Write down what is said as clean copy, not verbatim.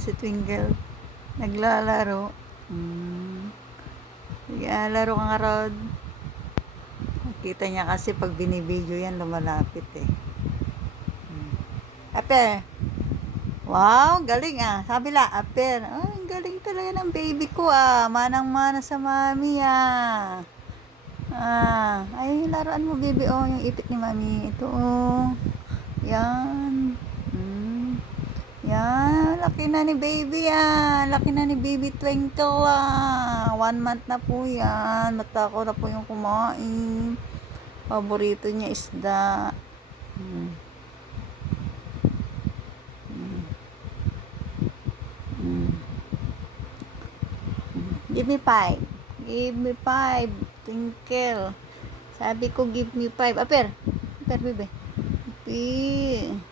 Si Twinkle. Naglalaro. Naglalaro ka nga, Rod. Nakita niya kasi pag binibidyo yan, lumalapit eh. Aper. Wow, galing ah. Sabi la, Aper. Ang galing talaga ng baby ko ah. Manang-mana sa mami ah. Ay, laruan mo baby oh, yung ipit ni mami. Ito oh. Yan. Yan, laki na ni baby yan. Laki na ni baby Twinkle ah. 1 month na po yan. Matako na po yung kumain. Paborito niya isda. Give me 5. Give me 5. Twinkle. Sabi ko give me 5. Aper. Aper, bebe. Aper.